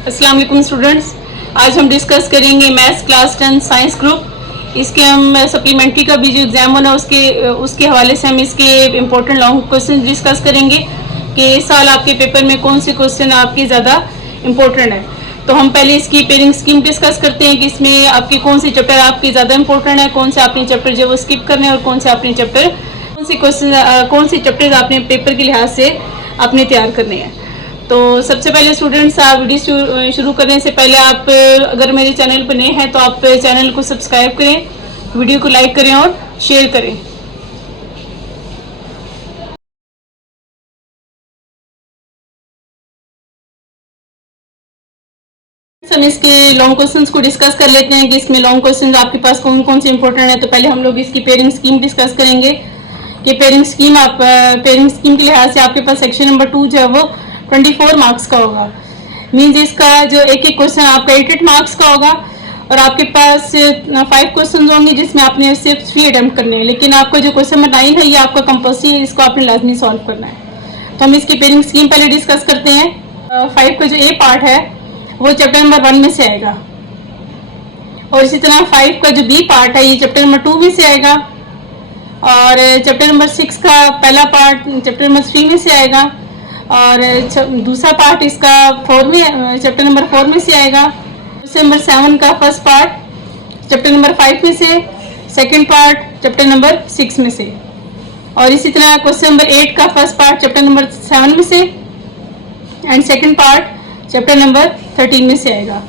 अस्सलाम वालेकुम स्टूडेंट्स, आज हम डिस्कस करेंगे मैथ्स क्लास 10 साइंस ग्रुप। इसके हम सप्लीमेंट्री का भी जो एग्जाम होना उसके हवाले से हम इसके इम्पोर्टेंट लॉन्ग क्वेश्चन डिस्कस करेंगे कि इस साल आपके पेपर में कौन से क्वेश्चन आपके ज़्यादा इम्पोर्टेंट है। तो हम पहले इसकी पेयरिंग स्कीम डिस्कस करते हैं कि इसमें आपके कौन से चैप्टर आपके ज़्यादा इंपॉर्टेंट है, कौन से आपने चैप्टर जो वो स्किप करने हैं और कौन से आपने चैप्टर कौन से चैप्टर आपने पेपर के लिहाज से आपने तैयार करने हैं। तो सबसे पहले स्टूडेंट्स, आप वीडियो शुरू करने से पहले आप अगर मेरे चैनल पर नए हैं तो आप चैनल को सब्सक्राइब करें, वीडियो को लाइक करें और शेयर करें। हम इसके लॉन्ग क्वेश्चंस को डिस्कस कर लेते हैं कि इसमें लॉन्ग क्वेश्चंस आपके पास कौन कौन से इंपॉर्टेंट है। तो पहले हम लोग इसकी पेयरिंग स्कीम डिस्कस करेंगे कि पेयरिंग स्कीम के लिहाज से आपके पास सेक्शन नंबर 2 जो है वो 24 मार्क्स का होगा। मीन्स इसका जो एक एक क्वेश्चन आपका 8 मार्क्स का होगा और आपके पास 5 क्वेश्चन होंगे जिसमें आपने सिर्फ 3 अटेम्प्ट करने हैं। लेकिन आपका जो क्वेश्चन नंबर 9 है ये आपका कंपल्सरी है, इसको आपने लाजमी सॉल्व करना है। तो हम इसकी पेयरिंग स्कीम पहले डिस्कस करते हैं। 5 का जो ए पार्ट है वो चैप्टर नंबर 1 में से आएगा और इसी तरह 5 का जो बी पार्ट है ये चैप्टर नंबर 2 में से आएगा और चैप्टर नंबर 6 का पहला पार्ट चैप्टर नंबर 3 में से आएगा और दूसरा पार्ट इसका 4 में चैप्टर नंबर 4 में से आएगा। क्वेश्चन नंबर 7 का फर्स्ट पार्ट चैप्टर नंबर 5 में से, सेकंड पार्ट चैप्टर नंबर 6 में से और इसी तरह क्वेश्चन नंबर 8 का फर्स्ट पार्ट चैप्टर नंबर 7 में से and second part chapter number 13 में से आएगा।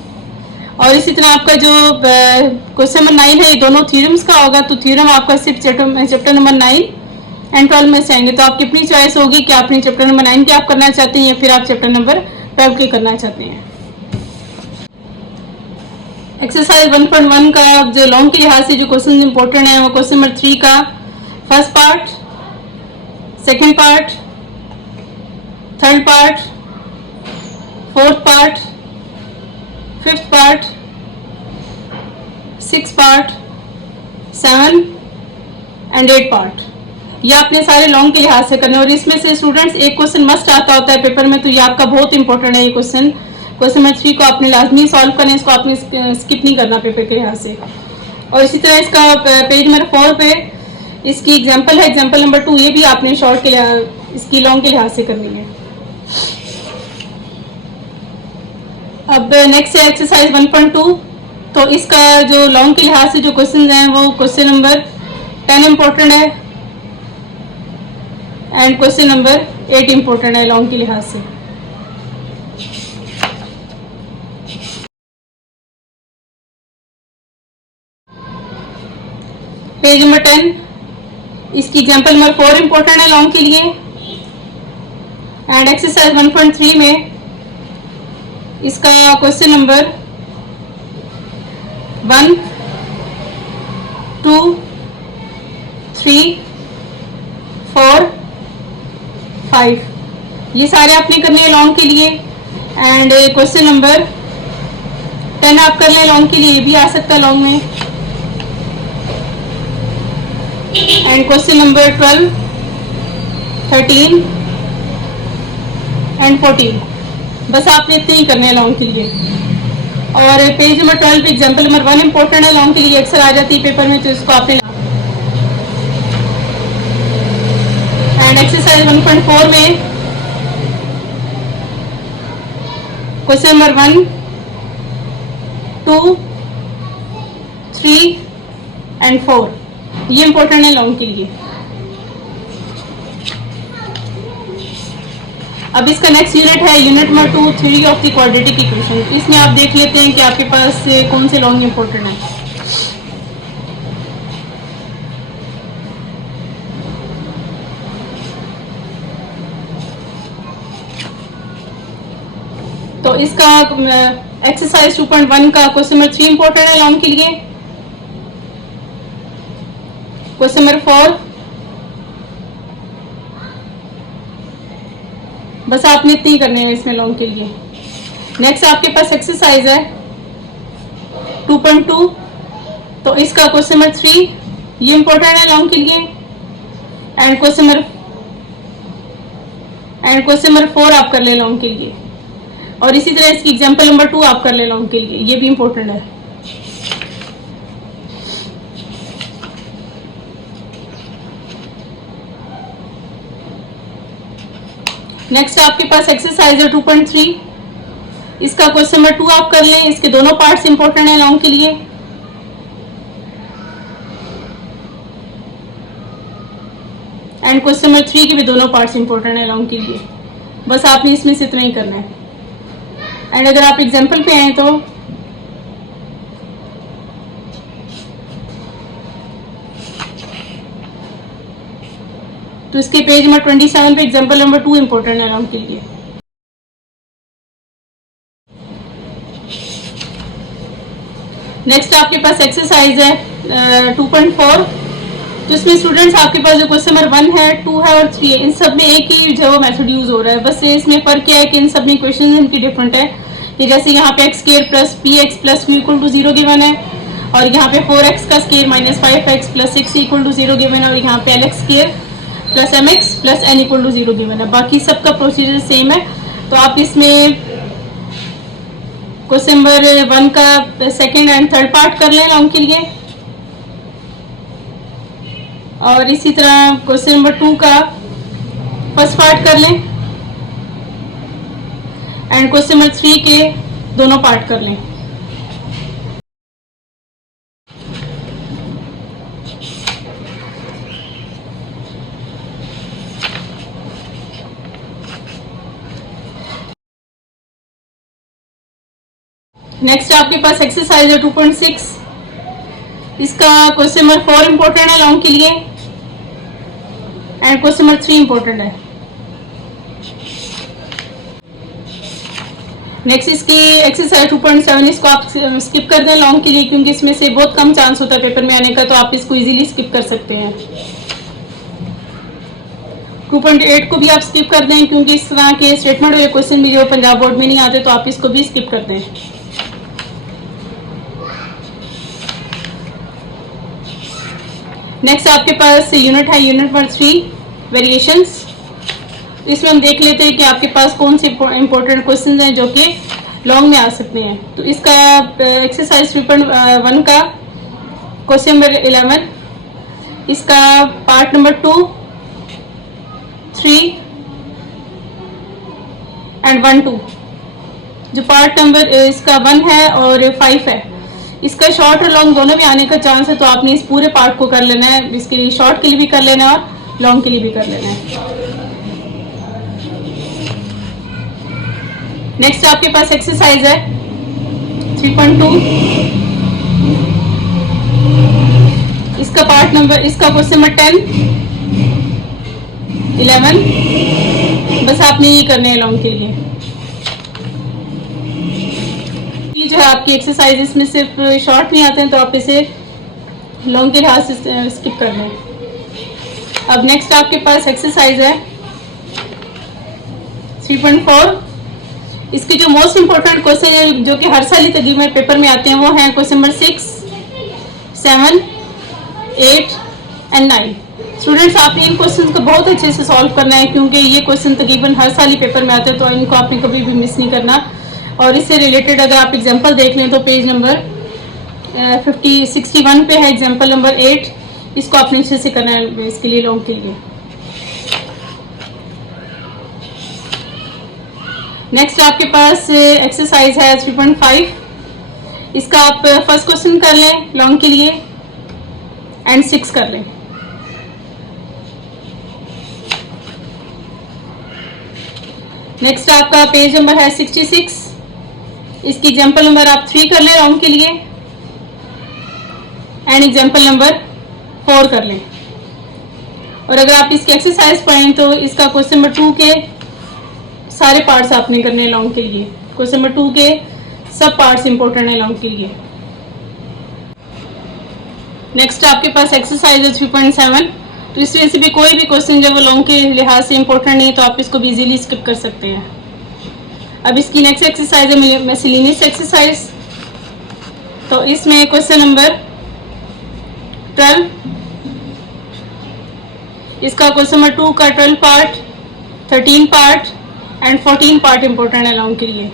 और इसी तरह आपका जो क्वेश्चन नंबर 9 है ये दोनों थ्योरम्स का होगा। तो थ्योरम आपका सिर्फ चैप्टर नंबर 9 एंड 12 में से आएंगे। तो आपकी अपनी चॉइस होगी कि आपने चैप्टर नंबर 9 के आप करना चाहते हैं या फिर आप चैप्टर नंबर 12 के करना चाहते हैं। एक्सरसाइज 1.1 का जो लॉन्ग के लिहाज से जो क्वेश्चन इंपॉर्टेंट है वो क्वेश्चन नंबर 3 का first part, second part, third part, fourth part, fifth part, six part, 7 and 8 part. ये आपने सारे लॉन्ग के लिहाज से करने और इसमें से स्टूडेंट्स एक क्वेश्चन मस्ट आता होता है पेपर में, तो ये आपका बहुत इंपॉर्टेंट है। ये क्वेश्चन नंबर 3 को आपने लाजमी सॉल्व करना है, इसको आपने स्किप नहीं करना पेपर के लिहाज से। और इसी तरह इसका पेज नंबर 4 पे इसकी एग्जांपल है, एग्जांपल नंबर 2, ये भी आपने शॉर्ट के लिहाज इसकी लॉन्ग के लिहाज से करनी है। अब नेक्स्ट है एक्सरसाइज 1.2। तो इसका जो लॉन्ग के लिहाज से जो क्वेश्चन हैं वो क्वेश्चन नंबर 10 इंपॉर्टेंट है एंड क्वेश्चन नंबर 8 इंपॉर्टेंट है लॉन्ग के लिहाज से। पेज नंबर 10 इसकी एग्जांपल नंबर 4 इंपॉर्टेंट है लॉन्ग के लिए एंड एक्सरसाइज 1.3 में इसका क्वेश्चन नंबर 1, 2, 3, 4, 5 ये सारे आपने करने हैं लॉन्ग के लिए एंड क्वेश्चन नंबर 10 आप कर लें लॉन्ग के लिए, ये भी आ सकता है लॉन्ग में एंड क्वेश्चन नंबर 12, 13 एंड 14 बस आपने इतने ही करने हैं लॉन्ग के लिए। और पेज नंबर 12 पे एग्जांपल नंबर 1 इंपॉर्टेंट है लॉन्ग के लिए, अक्सर आ जाती है पेपर में, तो इसको आपने एंड एक्सरसाइज 1.4 में क्वेश्चन नंबर 1, 2, 3 एंड 4 ये इंपॉर्टेंट है लॉन्ग के लिए। अब इसका नेक्स्ट यूनिट है unit number 2, theory of the quadratic equation. इसमें आप देख लेते हैं कि आपके पास कौन से लॉन्ग इंपॉर्टेंट है। तो इसका एक्सरसाइज 2.1 का क्वेश्चन नंबर 3 इंपॉर्टेंट है लॉन्ग के लिए, क्वेश्चन नंबर 4 बस आपने इतनी करने हैं इसमें लॉन्ग के लिए। नेक्स्ट आपके पास एक्सरसाइज है 2.2। तो इसका क्वेश्चन नंबर 3 ये इंपॉर्टेंट है लॉन्ग के लिए एंड क्वेश्चन नंबर 4 आप कर ले लॉन्ग के लिए। और इसी तरह इसकी एग्जाम्पल नंबर 2 आप कर ले लॉन्ग के लिए, ये भी इंपॉर्टेंट है। नेक्स्ट आपके पास एक्सरसाइज है 2.3, इसका क्वेश्चन नंबर 2 आप कर लें, इसके दोनों पार्ट्स इंपॉर्टेंट है लॉन्ग के लिए। एंड क्वेश्चन नंबर 3 के भी दोनों पार्ट्स इंपॉर्टेंट है लॉन्ग के लिए, बस आपने इसमें से इतना ही करना है। एंड अगर आप एग्जाम्पल पे आए तो इसके पेज नंबर 27 पे एग्जाम्पल नंबर 2 इंपॉर्टेंट है लॉन्ग के लिए। नेक्स्ट आपके पास एक्सरसाइज है 2.4, तो इसमें स्टूडेंट्स आपके पास जो क्वेश्चन नंबर 1 है, 2 है और 3 है, इन सब में एक ही जो मेथड यूज हो रहा है, बस इसमें फर्क क्या है कि इन सब में क्वेश्चन इनकी डिफरेंट है। कि जैसे यहाँ पे x square plus p x plus q equal to 0 given है, और यहाँ पे 4x का square minus 5x plus 6 equal to 0 given है, और यहाँ पे lx square plus mx plus n equal to 0 given है। बाकी सबका प्रोसीजर सेम है। तो आप इसमें क्वेश्चन नंबर 1 का सेकेंड एंड थर्ड पार्ट कर लें लॉन्ग के लिए, और इसी तरह क्वेश्चन नंबर 2 का फर्स्ट पार्ट कर लें, एंड क्वेश्चन नंबर 3 के दोनों पार्ट कर लें। नेक्स्ट आपके पास एक्सरसाइज है 2.6, इसका क्वेश्चन नंबर 4 इंपॉर्टेंट है लॉन्ग के लिए, एंड क्वेश्चन नंबर 3 इंपॉर्टेंट है। नेक्स्ट इसकी एक्सरसाइज 2.7, इसको आप स्किप कर दें लॉन्ग के लिए, क्योंकि इसमें से बहुत कम चांस होता है पेपर में आने का, तो आप इसको इजीली स्किप कर सकते हैं। 2.8 को भी आप स्किप कर दें, क्योंकि इस तरह के स्टेटमेंट वाले क्वेश्चन भी जो पंजाब बोर्ड में नहीं आते, तो आप इसको भी स्किप कर दें। नेक्स्ट आपके पास यूनिट है यूनिट नंबर 3 वेरिएशंस। इसमें हम देख लेते हैं कि आपके पास कौन से इंपॉर्टेंट क्वेश्चंस हैं जो कि लॉन्ग में आ सकते हैं। तो इसका एक्सरसाइज 3.1 का क्वेश्चन नंबर 11, इसका पार्ट नंबर 2, 3 एंड 1, 2। जो पार्ट नंबर इसका 1 है और 5 है, इसका शॉर्ट और लॉन्ग दोनों में आने का चांस है, तो आपने इस पूरे पार्ट को कर लेना है। इसके लिए शॉर्ट के लिए भी कर लेना है और लॉन्ग के लिए भी कर लेना है। नेक्स्ट आपके पास एक्सरसाइज है 3.2, इसका पार्ट नंबर, इसका क्वेश्चन नंबर 10, 11, बस आपने ये करने हैं लॉन्ग के लिए। ये जो है आपकी एक्सरसाइज, इसमें सिर्फ शॉर्ट नहीं आते हैं, तो आप इसे लॉन्ग के लिहाज से स्किप कर लें। अब नेक्स्ट आपके पास एक्सरसाइज है 3.4, इसके जो मोस्ट इंपॉर्टेंट क्वेश्चन है जो कि हर साल ही तकरीबन पेपर में आते हैं, वो हैं क्वेश्चन नंबर 6, 7, 8 एंड 9। स्टूडेंट्स आपने इन क्वेश्चन को बहुत अच्छे से सॉल्व करना है, क्योंकि ये क्वेश्चन तकरीबन हर साल ही पेपर में आते हैं, तो इनको आपने कभी भी मिस नहीं करना। और इससे रिलेटेड अगर आप एग्जाम्पल देख लें तो पेज नंबर 61 पे है एग्जाम्पल नंबर 8, इसको आपने अच्छे से करना है इसके लिए लॉन्ग के लिए। नेक्स्ट आपके पास एक्सरसाइज है 3.5, इसका आप फर्स्ट क्वेश्चन कर लें लॉन्ग के लिए एंड 6 कर लें। नेक्स्ट आपका पेज नंबर है 66, इसकी एग्जाम्पल नंबर आप 3 कर लें लॉन्ग के लिए एंड एग्जाम्पल नंबर 4 कर लें। और अगर आप इसकी एक्सरसाइज पढ़ें तो इसका क्वेश्चन नंबर 2 के सारे पार्ट्स आपने करने हैं लॉन्ग के लिए। क्वेश्चन नंबर 2 के सब पार्ट्स इंपॉर्टेंट है लॉन्ग के लिए। नेक्स्ट आपके पास एक्सरसाइज है 3.7, तो इसमें से भी कोई भी क्वेश्चन जब वो लॉन्ग के लिहाज से इंपॉर्टेंट नहीं है तो आप इसको भी इजीली स्किप कर सकते हैं। अब इसकी नेक्स्ट एक्सरसाइज है मिसलेनियस एक्सरसाइज। तो इसमें क्वेश्चन नंबर 12, इसका क्वेश्चन नंबर 2 का 12 part, 13 part and 14 part important है लॉन्ग के लिए।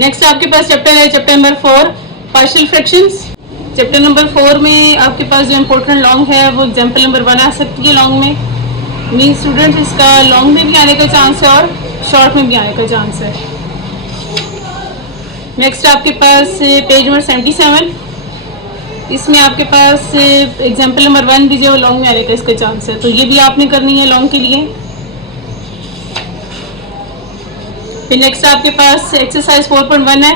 नेक्स्ट आपके पास चैप्टर है chapter number 4 partial fractions. Chapter number 4 में आपके पास जो इम्पोर्टेंट लॉन्ग है वो एग्जाम्पल नंबर 1 आ सकती है लॉन्ग में। मीन स्टूडेंट्स इसका लॉन्ग में भी आने का चांस है और शॉर्ट में भी आने का चांस है। नेक्स्ट आपके पास पेज नंबर 77, इसमें आपके पास एग्जाम्पल नंबर 1 भी जो लॉन्ग में आने का इसका चांस है, तो ये भी आपने करनी है लॉन्ग के लिए। फिर नेक्स्ट आपके पास एक्सरसाइज 4.1 है,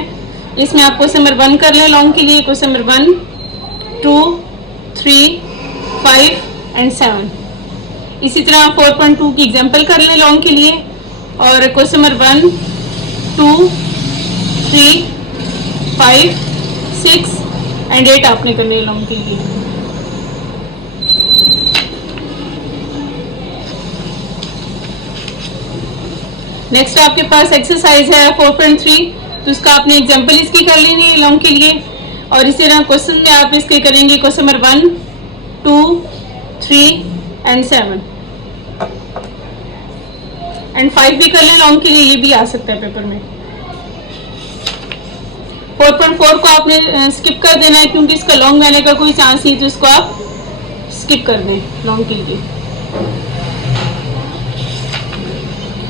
इसमें आप क्वेश्चन नंबर 1 कर लें लॉन्ग के लिए। Question number 1, 2, 3, 5 and 7। इसी तरह 4.2 की एग्जाम्पल कर लें लॉन्ग के लिए। और क्वेश्चन नंबर 1, 2, 3, 5, 6 एंड 8 आपने करने लॉन्ग के लिए। नेक्स्ट आपके पास एक्सरसाइज है 4.3, तो इसका आपने एग्जाम्पल इसकी कर लेनी है लॉन्ग के लिए। और इसी तरह क्वेश्चन में आप इसके करेंगे क्वेश्चन नंबर 1, 2, 3 एंड 7 एंड 5 भी कर लें लॉन्ग के लिए, ये भी आ सकता है पेपर में। 4.4 को आपने स्किप कर देना है क्योंकि इसका लॉन्ग में आने का कोई चांस नहीं, तो इसको आप स्किप कर दें लॉन्ग के लिए।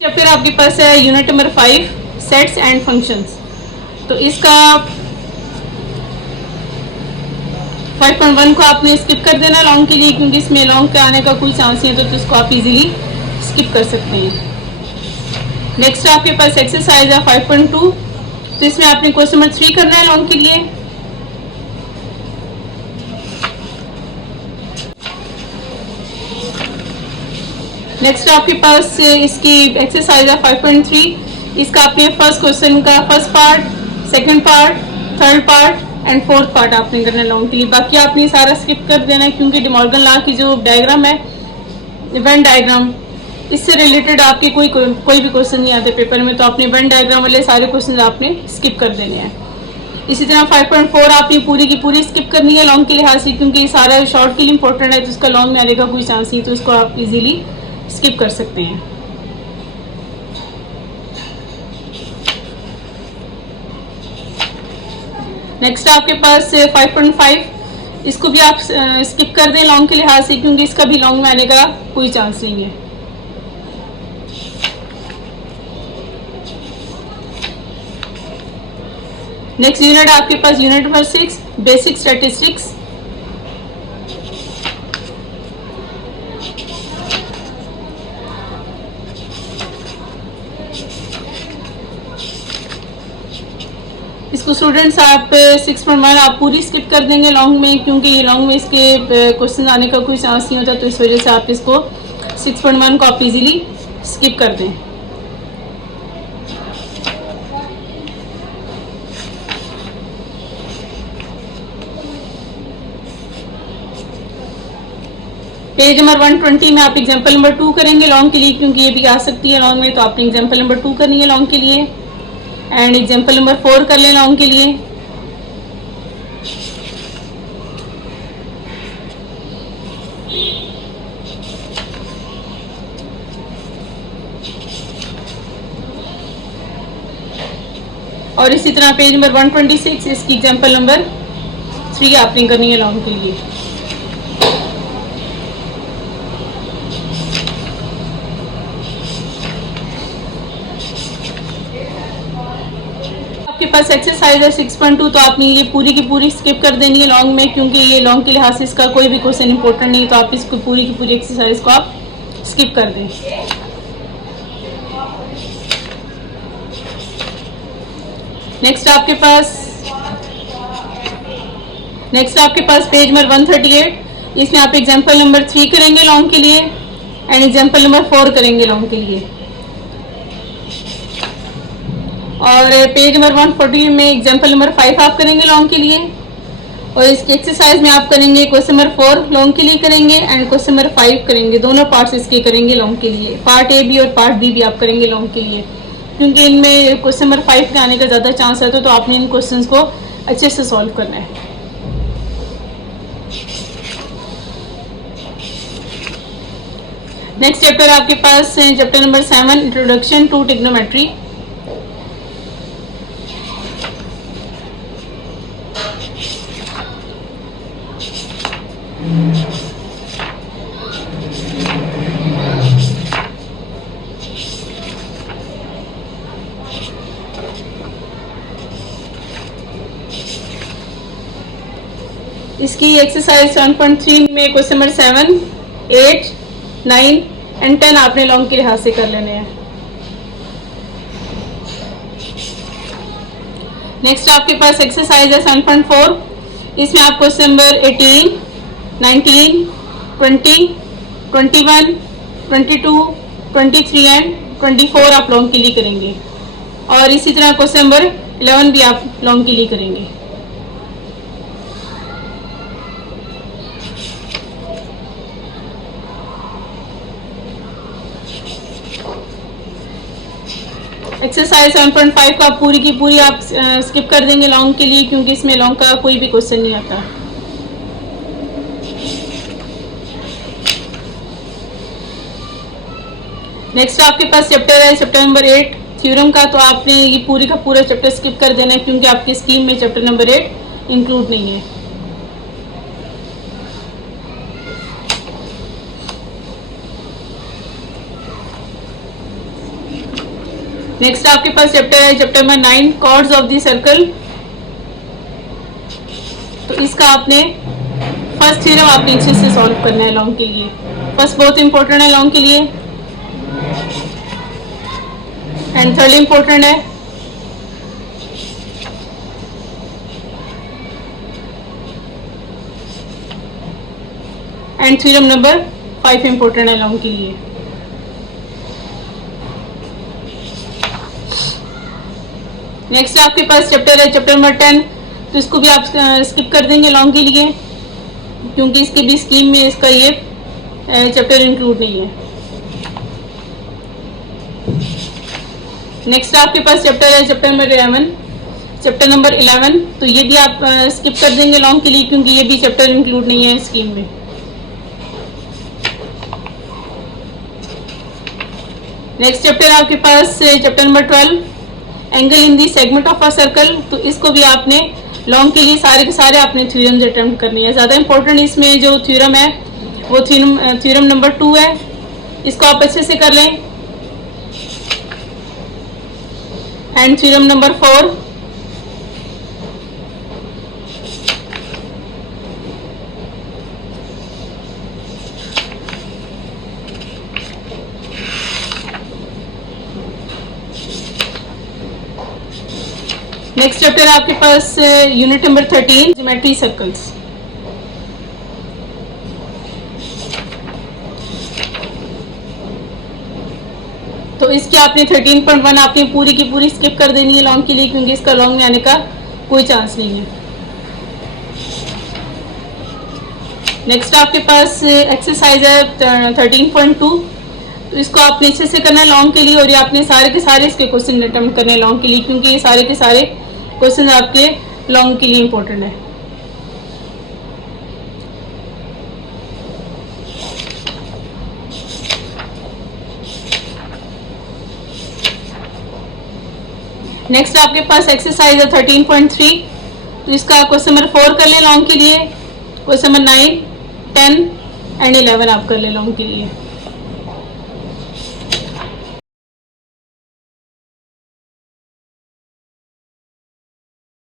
फिर आपके पास है unit number 5 sets and functions, तो इसका 5.1 को आपने स्किप कर देना लॉन्ग के लिए क्योंकि इसमें लॉन्ग के आने का कोई चांस नहीं है, तो इसको आप इजीली स्किप कर सकते हैं। नेक्स्ट आपके पास एक्सरसाइज है 5.2, तो इसमें आपने क्वेश्चन नंबर 3 करना है लॉन्ग के लिए। नेक्स्ट आपके पास इसकी एक्सरसाइज है 5.3, इसका आपने फर्स्ट क्वेश्चन का first part, second part, third part and fourth part आपने करना है लॉन्ग के लिए। बाकी आपने सारा स्किप कर देना है क्योंकि डिमॉर्गन लॉ की जो डायग्राम है, वेन डायग्राम, इससे रिलेटेड आपके कोई भी क्वेश्चन नहीं आते पेपर में, तो आपने वेन डायग्राम वाले सारे क्वेश्चन आपने स्किप कर देने हैं। इसी तरह 5.4 आपने पूरी की पूरी स्किप करनी है लॉन्ग के लिहाज से क्योंकि ये सारा शॉर्ट के लिए इंपॉर्टेंट है, तो इसका लॉन्ग में आने का कोई चांस नहीं, तो इसको आप इजीली स्किप कर सकते हैं। नेक्स्ट आपके पास 5.5, इसको भी आप स्किप कर दें लॉन्ग के लिहाज से क्योंकि इसका भी लॉन्ग में आने का कोई चांस नहीं है। नेक्स्ट यूनिट आपके पास यूनिट नंबर 6 बेसिक स्टैटिस्टिक्स। इसको स्टूडेंट्स आप 6.1 आप पूरी स्किप कर देंगे लॉन्ग में क्योंकि ये लॉन्ग में इसके क्वेश्चन आने का कोई चांस नहीं होता, तो इस वजह से आप इसको 6.1 को आप इजीली स्किप कर दें। पेज नंबर 120 में आप एग्जाम्पल नंबर 2 करेंगे लॉन्ग के लिए क्योंकि ये भी आ सकती है लॉन्ग में, तो आपने एग्जाम्पल नंबर 2 करनी है लॉन्ग के लिए एंड एग्जाम्पल नंबर 4 कर लें लॉन्ग के लिए। और इसी तरह पेज नंबर 126 इसकी एग्जाम्पल नंबर 3 आपने करनी है लॉन्ग के लिए। आपके पास एक्सरसाइज है 6.2, तो आपने ये पूरी की पूरी स्किप कर देनी है लॉन्ग में क्योंकि ये लॉन्ग के लिहाज से इसका कोई भी क्वेश्चन इंपॉर्टेंट नहीं, तो आप इसको पूरी की पूरी एक्सरसाइज को आप स्किप कर दें। नेक्स्ट आपके पास पेज नंबर 138, इसमें आप एग्जाम्पल नंबर 3 करेंगे लॉन्ग के लिए एंड एग्जाम्पल नंबर 4 करेंगे लॉन्ग के लिए। और पेज नंबर 140 में एग्जाम्पल नंबर 5 आप करेंगे लॉन्ग के लिए और इसके एक्सरसाइज में आप करेंगे क्वेश्चन नंबर 4 लॉन्ग के लिए करेंगे एंड क्वेश्चन नंबर 5 करेंगे, दोनों पार्ट्स इसके करेंगे लॉन्ग के लिए। पार्ट ए भी और पार्ट बी भी आप करेंगे लॉन्ग के लिए क्योंकि इनमें क्वेश्चन नंबर 5 के आने का ज़्यादा चांस है, तो आपने इन क्वेश्चंस को अच्छे से सॉल्व करना है। नेक्स्ट चैप्टर आपके पास chapter number 7 introduction to trigonometry. इसकी एक्सरसाइज 7.3 में क्वेश्चन नंबर 7, 8, 9 एंड 10 आपने लॉन्ग के लिहाज से कर लेने हैं। नेक्स्ट आपके पास एक्सरसाइज है 7.4। इसमें आप क्वेश्चन नंबर 18, 19, 20, 21, 22, 23 एंड 24 आप लॉन्ग के लिए करेंगे और इसी तरह क्वेश्चन नंबर 11 भी आप लॉन्ग के लिए करेंगे। एक्सरसाइज 7.5 का पूरी की पूरी आप स्किप कर देंगे लॉन्ग के लिए, क्योंकि इसमें लॉन्ग का कोई भी क्वेश्चन नहीं आता। नेक्स्ट आपके पास चैप्टर है चैप्टर नंबर 8 थ्योरम का, तो आपने ये पूरी का पूरा चैप्टर स्किप कर देना है क्योंकि आपकी स्कीम में चैप्टर नंबर 8 इंक्लूड नहीं है। नेक्स्ट आपके पास चैप्टर है chapter number 9 chords of the circle. तो इसका आपने फर्स्ट थ्योरम आपने अच्छे से सॉल्व करना है लॉन्ग के लिए। फर्स्ट बहुत इंपॉर्टेंट है लॉन्ग के लिए एंड थर्ड इंपॉर्टेंट है। एंड थ्योरम नंबर 5 इंपॉर्टेंट है लॉन्ग के लिए। नेक्स्ट आपके पास चैप्टर है चैप्टर नंबर 10, तो इसको भी आप स्किप कर देंगे लॉन्ग के लिए क्योंकि इसके भी स्कीम में इसका ये चैप्टर इंक्लूड नहीं है। नेक्स्ट आपके पास चैप्टर है चैप्टर नंबर 11, चैप्टर नंबर 11, तो ये भी आप स्किप कर देंगे लॉन्ग के लिए क्योंकि ये भी चैप्टर इंक्लूड नहीं है स्कीम में। नेक्स्ट चैप्टर आपके पास chapter number 12 angle in the segment of a circle, तो इसको भी आपने लॉन्ग के लिए सारे के सारे आपने थ्योरम्स अटेम्प्ट करनी है। ज़्यादा इंपॉर्टेंट इसमें जो थ्योरम है वो थ्योरम नंबर 2 है, इसको आप अच्छे से कर लें। And theorem number 4, next chapter आपके पास यूनिट नंबर 13 ज्योमेट्री सर्कल्स। तो इसकी आपने 13.1 आपने पूरी की पूरी स्किप कर देनी है लॉन्ग के लिए क्योंकि इसका लॉन्ग में आने का कोई चांस नहीं है। नेक्स्ट आपके पास एक्सरसाइज है 13.2, तो इसको आपने अच्छे से करना है लॉन्ग के लिए और ये आपने सारे के सारे इसके क्वेश्चन अटेम्प्ट करने लॉन्ग के लिए क्योंकि ये सारे के सारे क्वेश्चन आपके लॉन्ग के लिए इंपॉर्टेंट है। नेक्स्ट आपके पास एक्सरसाइज है 13.3, तो इसका क्वेश्चन नंबर 4 कर ले लॉन्ग के लिए, क्वेश्चन नंबर 9, 10 एंड 11 आप कर ले लॉन्ग के लिए।